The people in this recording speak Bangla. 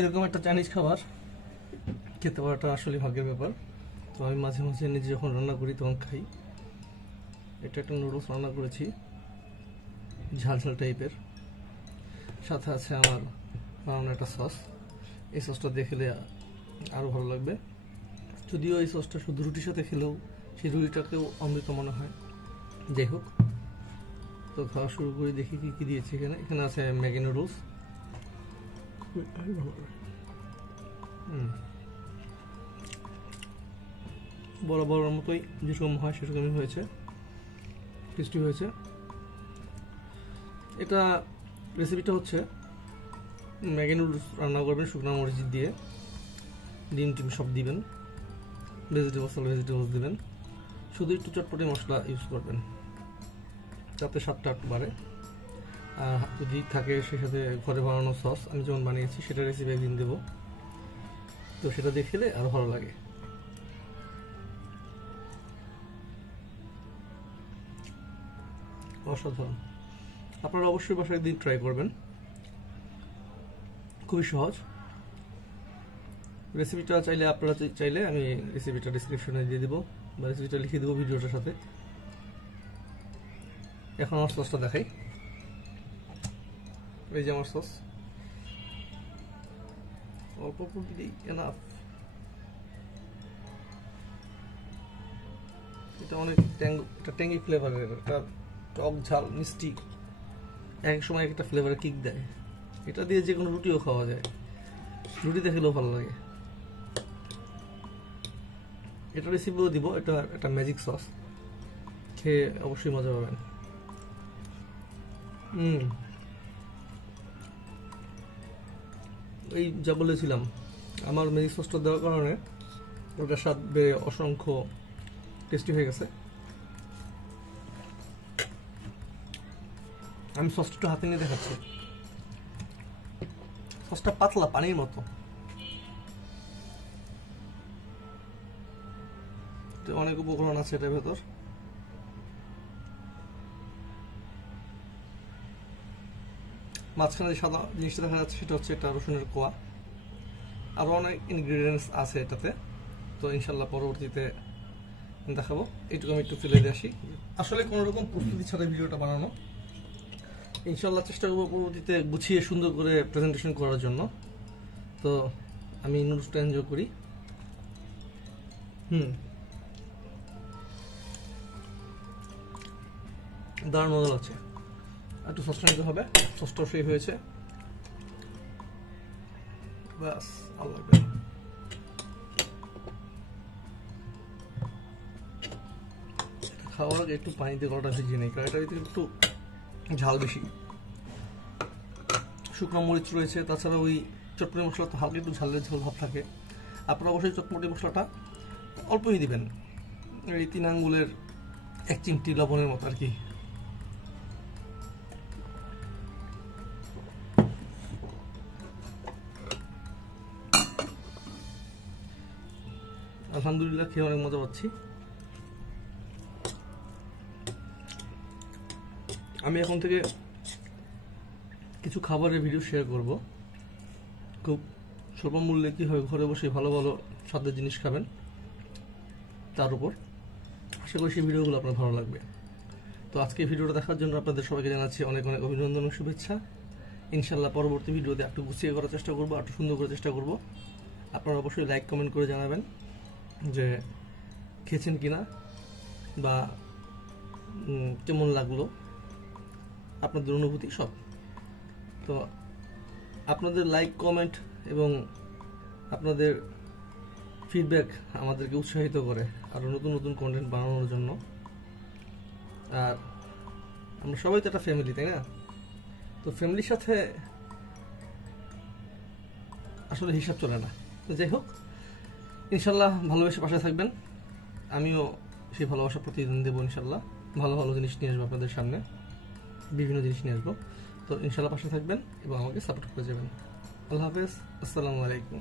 এরকম একটা চাইনিজ খাবার খেতে পারাটা আসলে ভাগ্যের ব্যাপার। তো আমি মাঝে মাঝে নিজে যখন রান্না করি তখন খাই। এটা একটা নুডলস রান্না করেছি, ঝাল ঝাল টাইপের, সাথে আছে আমার বানানো একটা সস। এই সসটা দিয়ে খেলে আরও ভালো লাগবে। যদিও এই সসটা শুধু রুটির সাথে খেলেও সেই রুটিটাকেও অমৃত মনে হয়। যাই হোক, তো খাওয়া শুরু করে দেখি কি কি দিয়েছি এখানে। এখানে আছে ম্যাগি নুডলস, বড় বড়োর মতোই যেরকম হয় সেরকমই হয়েছে, টেস্টি হয়েছে। এটা রেসিপিটা হচ্ছে ম্যাগি নুডলস রান্না করবেন শুকনো মরিচ দিয়ে, ডিম টিম সব দিবেন, ভেজিটেবলস দিবেন, শুধু একটু চটপটি মশলা ইউজ করবেন যাতে স্বাদটা একটু বাড়ে। আর যদি থাকে সেই সাথে ঘরে বানানো সস, আমি যেমন বানিয়েছি সেটা রেসিপি একদিন দেবো, তো সেটা দিয়ে খেলে আরও ভালো লাগে। অসাধারণ, আপনারা অবশ্যই বাসায় একদিন ট্রাই করবেন, খুবই সহজ রেসিপিটা। আপনারা চাইলে আমি রেসিপিটা ডিসক্রিপশনে দিয়ে দেবো বা রেসিপিটা লিখে দেবো ভিডিওটার সাথে। এখন আমার সসটা দেখাই। এই যে আমার সস, অল্প দিলেই এনাফ। এটা অনেক ট্যাঙ্গি ফ্লেভারের, এটা টক ঝাল মিষ্টি, এক সময় একটা ফ্লেভারে কিক দেয়। এটা দিয়ে যে কোনো রুটিও খাওয়া যায়, রুটিতে খেলেও ভালো লাগে। এটা রেসিপিও দিব, এটা একটা ম্যাজিক সস, খেয়ে অবশ্যই মজা পাবেন। এই যা বলেছিলাম, আমার ম্যাজিক সসটা দেওয়ার কারণে ওটার স্বাদ বেড়ে অসংখ্য টেস্টি হয়ে গেছে। আমি সসটা একটু হাতে নিয়ে দেখাচ্ছি। সসটা পাতলা পানির মতো, অনেক উপকরণ আছে এটার ভেতর। মাঝখানে যে সাদা জিনিসটা দেখা যাচ্ছে সেটা হচ্ছে এটা রসুনের কোয়া। আরও অনেক ইনগ্রিডিয়েন্টস আছে এটাতে, তো ইনশাল্লাহ পরবর্তীতে দেখাবো। এইটুকু আমি একটু ফেলে দিয়ে আসি। আসলে কোনো রকম প্রস্তুতি ছাড়া ভিডিওটা বানানো, ইনশাল্লাহ চেষ্টা করবো পরবর্তীতে গুছিয়ে সুন্দর করে প্রেজেন্টেশন করার জন্য। তো আমি নুডলসটা এনজয় করি। দারুণ মজা লাগছে। একটু সসটা নিতে হবে, সসটা সেই হয়েছে, ব্যাস আল্লাহ। খাওয়ার আগে একটু পানিতে গলাটা ভিজিয়ে নেই, কারণ এটার ভিতরে একটু ঝাল বেশি, শুকনো মরিচ রয়েছে, তাছাড়া ওই চটপটি মশলা তো হালকা একটু ঝালের ঝাল ভাব থাকে। আপনারা অবশ্যই চটপটি মশলাটা অল্পই দিবেন, এই 3 আঙ্গুলের 1 চিমটি লবণের মতো আর কি। আলহামদুলিল্লাহ, খেয়ে অনেক মজা পাচ্ছি। আমি এখন থেকে কিছু খাবারের ভিডিও শেয়ার করব, খুব স্বল্প মূল্যে কীভাবে ঘরে বসে ভালো ভালো স্বাদের জিনিস খাবেন তার উপর। আশা করি সেই ভিডিওগুলো আপনার ভালো লাগবে। তো আজকে ভিডিওটা দেখার জন্য আপনাদের সবাইকে জানাচ্ছি অনেক অনেক অভিনন্দন ও শুভেচ্ছা। ইনশাল্লাহ পরবর্তী ভিডিওতে একটু গুছিয়ে করার চেষ্টা করবো, একটু সুন্দর করে চেষ্টা করব। আপনারা অবশ্যই লাইক কমেন্ট করে জানাবেন যে খেয়েছেন কিনা বা কেমন লাগলো, আপনাদের অনুভূতি সব। তো আপনাদের লাইক কমেন্ট এবং আপনাদের ফিডব্যাক আমাদেরকে উৎসাহিত করে আরও নতুন নতুন কন্টেন্ট বানানোর জন্য। আর আমরা সবাই তো একটা ফ্যামিলি, তাই না? তো ফ্যামিলির সাথে আসলে হিসাব চলে না। তো যাই হোক, ইনশাল্লাহ ভালোবেসে পাশে থাকবেন, আমিও সেই ভালোবাসা প্রতিদিন দেবো। ইনশাল্লাহ ভালো ভালো জিনিস নিয়ে আসবো আপনাদের সামনে, বিভিন্ন জিনিস নিয়ে আসবো। তো ইনশাল্লাহ পাশে থাকবেন এবং আমাকে সাপোর্ট করে যাবেন। আল্লাহ হাফেজ, আসসালামু আলাইকুম।